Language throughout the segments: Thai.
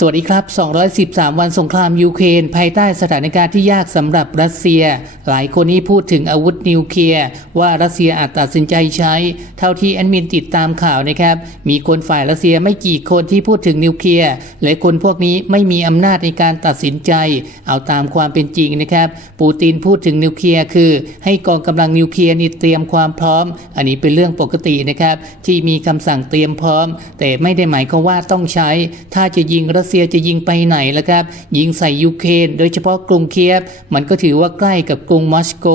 สวัสดีครับ 213 วันสงครามยูเครนภายใต้สถานการณ์ที่ยากสำหรับรัสเซีย หลายคนนี้พูดถึงอาวุธนิวเคลียร์ว่ารัสเซียอาจตัดสินใจใช้ เท่าที่แอดมินติดตามข่าวนะครับ มีคนฝ่ายรัสเซียไม่กี่คนที่พูดถึงนิวเคลียร์และคนพวกนี้ไม่มีอำนาจในการตัดสินใจ เอาตามความเป็นจริงนะครับ ปูตินพูดถึงนิวเคลียร์คือ ให้กองกำลังนิวเคลียร์นี่เตรียมความพร้อม อันนี้เป็นเรื่องปกตินะครับที่มีคำสั่งเตรียมพร้อม แต่ไม่ได้หมายความว่าต้องใช้ ถ้าจะยิงรัสเซียจะยิงไปไหนล่ะครับ ยิงใส่ยูเครนโดยเฉพาะกรุงเคียฟมันก็ถือว่าใกล้กับกรุงมอสโก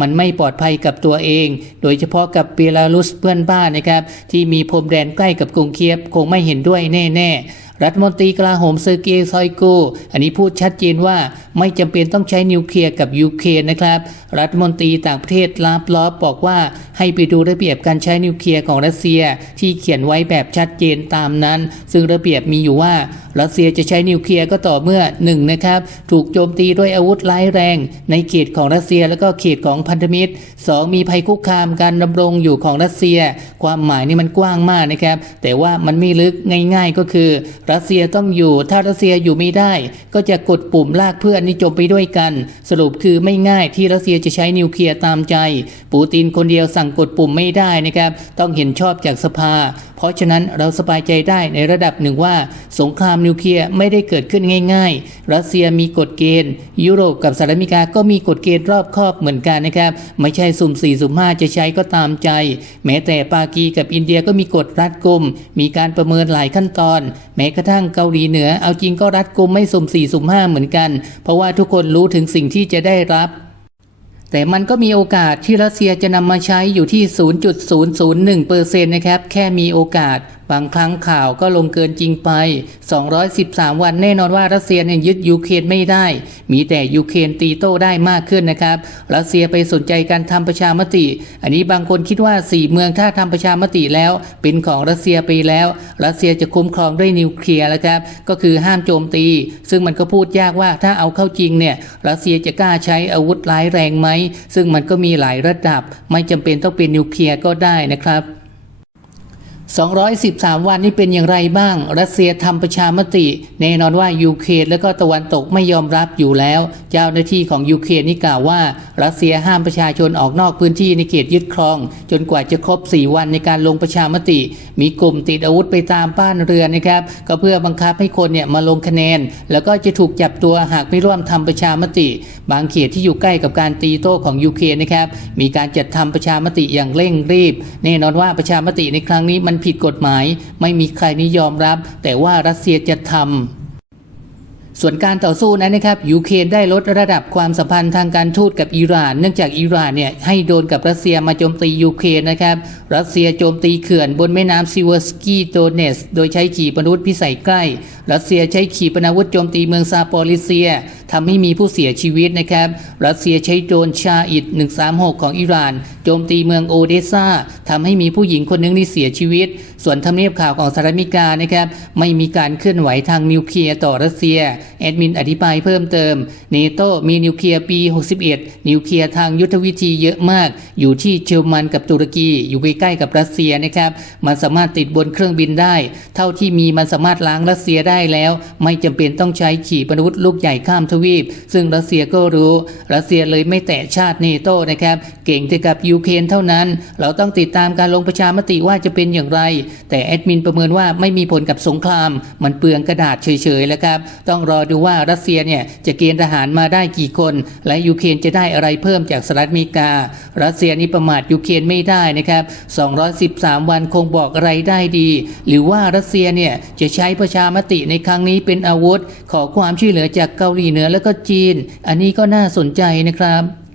มันไม่ปลอดภัยกับตัวเอง โดยเฉพาะกับเบลารุสเพื่อนบ้านนะครับ ที่มีพรมแดนใกล้กับกรุงเคียฟคงไม่เห็นด้วยแน่ๆรัฐมนตรีกลาโหมเซอร์เกย์ซอยกูอันนี้พูดชัดเจนว่าไม่จำเป็นต้องใช้นิวเคลียร์กับยูเครนนะครับ รัฐมนตรีต่างประเทศลาบลอบบอกว่าให้ไปดูระเบียบการใช้นิวเคลียร์ของรัสเซีย ที่เขียนไว้แบบชัดเจนตามนั้น ซึ่งระเบียบมีอยู่ว่า รัสเซียจะใช้นิวเคลียร์ก็ต่อเมื่อ1นะครับถูกโจมตีด้วยอาวุธร้ายแรง ในเขตของรัสเซียและก็เขตของพันธมิตร 2 มีภัยคุกคามการดำรงอยู่ของรัสเซีย ความหมายนี่มันกว้างมากนะครับ แต่ว่ามันไม่ลึกง่าย ๆก็คือ รัสเซียต้องอยู่ถ้ารัสเซียอยู่ไม่ได้ ก็จะกดปุ่มลากเพื่อนนิจมไปด้วยกัน สรุปคือไม่ง่ายที่รัสเซียจะใช้นิวเคลียร์ตามใจ ปูตินคนเดียวสั่งกดปุ่มไม่ได้นะครับต้องเห็นชอบจากสภาเพราะฉะนั้นเราสบายใจได้ในระดับหนึ่งว่า สงครามนิวเคลียร์ไม่ได้เกิดขึ้นง่าย ๆ รัสเซียมีกฎเกณฑ์ ยุโรปกับสหรัฐอเมริกาก็มีกฎเกณฑ์รอบคอบเหมือนกันนะครับ ไม่ใช่สุ่มสี่สุ่มห้าจะใช้ก็ตามใจ แม้แต่ปากีกับอินเดียก็มีกฎรัดกุม มีการประเมินหลายขั้นตอน แม้กระทั่งเกาหลีเหนือเอาจริงก็รัดกุมไม่สุ่มสี่สุ่มห้าเหมือนกัน เพราะว่าทุกคนรู้ถึงสิ่งที่จะได้รับ แต่มันก็มีโอกาสที่รัสเซียจะนำมาใช้อยู่ที่ 0.001%นะครับ แค่มีโอกาส บางครั้งข่าวก็ลงเกินจริงไป 213 วันแน่นอนว่ารัสเซียเนี่ยยึดยูเครนไม่ได้ มีแต่ยูเครนตีโต้ได้มากขึ้นนะครับ รัสเซียไปสนใจการทำประชามติ อันนี้บางคนคิดว่า 4 เมืองถ้าทำประชามติแล้ว เป็นของรัสเซียไปแล้ว รัสเซียจะคุ้มครองด้วยนิวเคลียร์แล้วครับ ก็คือห้ามโจมตี ซึ่งมันก็พูดยากว่าถ้าเอาเข้าจริงเนี่ย รัสเซียจะกล้าใช้อาวุธร้ายแรงไหม ซึ่งมันก็มีหลายระดับ ไม่จำเป็นต้องเป็นนิวเคลียร์ก็ได้นะครับ 213 วันนี้เป็นอย่างไรบ้าง รัสเซียทำประชามติ แน่นอนว่ายูเครนและก็ตะวันตกไม่ยอมรับอยู่แล้ว เจ้าหน้าที่ของยูเครนนี่กล่าวว่า รัสเซียห้ามประชาชนออกนอกพื้นที่ในเขตยึดครอง จนกว่าจะครบ 4 วันในการลงประชามติ มีกลุ่มติดอาวุธไปตามบ้านเรือนนะครับ ก็เพื่อบังคับให้คนเนี่ยมาลงคะแนน แล้วก็จะถูกจับตัวหากไม่ร่วมทำประชามติ บางเขตที่อยู่ใกล้กับการตีโต้ของยูเครนนะครับมีการจัดทำประชามติอย่างเร่งรีบ แน่นอนว่าประชามติในครั้งนี้มันผิดกฎหมาย ไม่มีใครนิยอมรับ แต่ว่ารัสเซียจะทำส่วนการต่อสู้นั้นนะครับยูเครนได้ลดระดับความสัมพันธ์ทางการทูตกับอิหร่าน เนื่องจากอิหร่านเนี่ยให้โดนกับรัสเซียมาโจมตียูเครนนะครับรัสเซียโจมตีเขื่อนบนแม่น้ำซิเวอร์สกีโดเนส โดยใช้ขีปนาวุธพิสัยใกล้ รัสเซียใช้ขีปนาวุธโจมตีเมืองซาโปอริเซียทำให้มีผู้เสียชีวิตนะครับ รัสเซียใช้โดรนชาอิด136 ของอิหร่าน โจมตีเมืองโอเดซาทำให้มีผู้หญิงคนหนึงนี่เสียชีวิต ส่วนทำเนียบข่าวของสหรัฐอเมริกานะครับไม่มีการเคลื่อนไหวทางนิวเคลียร์ต่อรัสเซียแอดมินอธิบายเพิ่มเติมเนโตมีนิวเคลียร์ปี 61 นิวเคลียร์ทางยุทธวิธีเยอะมาก อยู่ที่เยอรมันกับตุรกีอยู่ใกล้ๆกับรัสเซียนะครับมันสามารถติดบนเครื่องบินได้ เท่าที่มีมันสามารถล้างรัสเซียได้ได้แล้ว ไม่จำเป็นต้องใช้ขี่ปนวุธลูกใหญ่ข้ามทวีป ซึ่งรัสเซียก็รู้ รัสเซียเลยไม่แตะชาติเนโตนะครับ เก่งแต่กับยูเครนเท่านั้น เราต้องติดตามการลงประชามติว่าจะเป็นอย่างไร แต่แอดมินประเมินว่าไม่มีผลกับสงคราม มันเปลืองกระดาษเฉยๆแล้วครับ ต้องรอดูว่ารัสเซียเนี่ยจะเกณฑ์ทหารมาได้กี่คน และยูเครนจะได้อะไรเพิ่มจากสหรัฐอเมริกา รัสเซียนี่ประมาทยูเครนไม่ได้นะครับ 213 วันคงบอกอะไรได้ดี หรือว่ารัสเซียเนี่ยจะใช้ประชามติในครั้งนี้เป็นอาวุธ ขอความช่วยเหลือจากเกาหลีเหนือและก็จีน อันนี้ก็น่าสนใจนะครับ